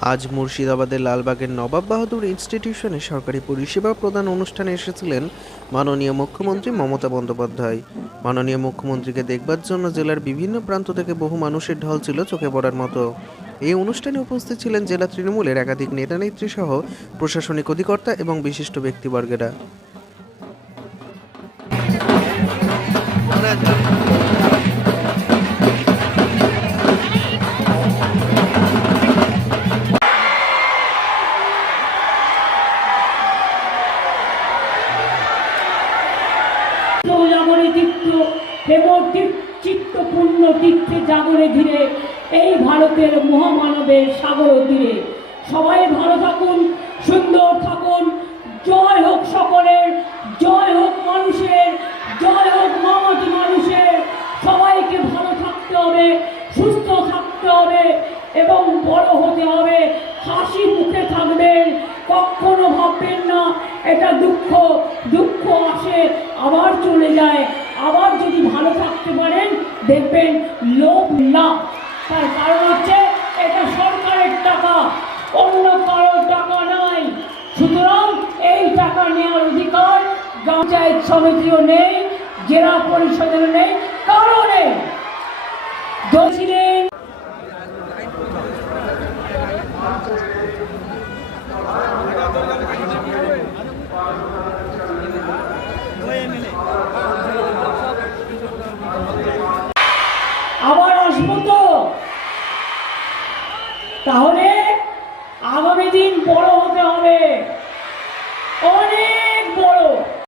আজ মুর্শিদাবাদের লালবাগের নবাব বাহাদুর ইনস্টিটিউশনে সরকারি পরিষেবা প্রদান অনুষ্ঠানে এসেছিলেন মাননীয় মুখ্যমন্ত্রী মমতা বন্দ্যোপাধ্যায়। মাননীয় মুখ্যমন্ত্রীকে দেখবার জন্য জেলার বিভিন্ন প্রান্ত থেকে বহু মানুষের ঢল ছিল চোখে পড়ার মতো। এই অনুষ্ঠানে উপস্থিত ছিলেন জেলা তৃণমূলের একাধিক নেতা নেত্রী সহ প্রশাসনিক অধিকর্তা এবং বিশিষ্ট ব্যক্তিবর্গেরা। তীর্থ চিত্তপূর্ণ তীর্থে জাগরে ধীরে এই ভারতের মহামানবের সাগর তীরে। সবাই ভালো থাকুন, সুন্দর থাকুন, জয় হোক সকলের, জয় হোক মানুষের, জয় হোক মামাটি মানুষের। সবাইকে ভালো থাকতে হবে, সুস্থ থাকতে হবে এবং বড় হতে হবে। হাসি মুখে থাকবেন, কখনো ভাববেন না, এটা দুঃখ দুঃখ আসে, আবার চলে যায়। আবার যদি ভালো থাকতে পারেন, দেখবেন লোভ না। তার কারণ হচ্ছে, এটা সরকারের টাকা, অন্য কারও টাকা নাই। সুতরাং এই টাকা নেওয়ার অধিকার পঞ্চায়েত সমিতিও নেই, জেলা পরিষদের নেই। কারও নেই। তাহলে আগামী দিন বড়